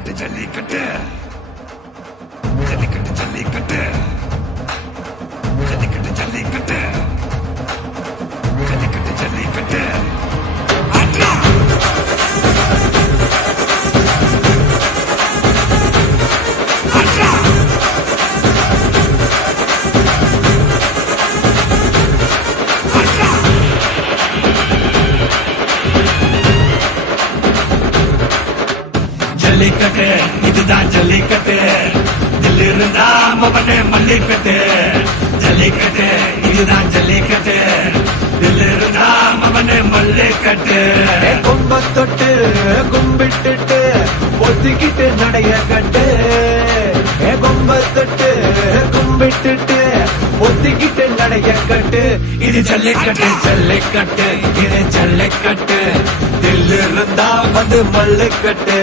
ஜல்லிக்கட்டு ஜல்லிக்கட்டு ஜல்லிக்கட்டு ஜல்லிக்கட்டு ஜல்லிக்கட்டு ஜல்லிக்கட்டு ஜல்லிக்கட்டு ஜல்லிக்கட்டு ஆட்ரா ஆட்ரா ஆட்ரா ஜல்லிக்கட்டு இதுதான் ஜல்லிக்கட்டு தில் இருந்தா மவனே மல்லிக்கட்டு ஜல்லிக்கட்டு இதுதான் ஜல்லிக்கட்டு தில் இருந்தா மவனே மல்லிக்கட்டு கும்ப தொட்டு கும்பிட்டுட்டு ஒத்திக்கிட்டு நடைய கட்டு கும்ப தொட்டு கும்பிட்டுட்டு ஒத்திக்கிட்டு நடைய கட்டு இது ஜல்லிக்கட்டு ஜல்லிக்கட்டு இது ஜல்லிக்கட்டு தில் இருந்தா வந்து மல்லிக்கட்டு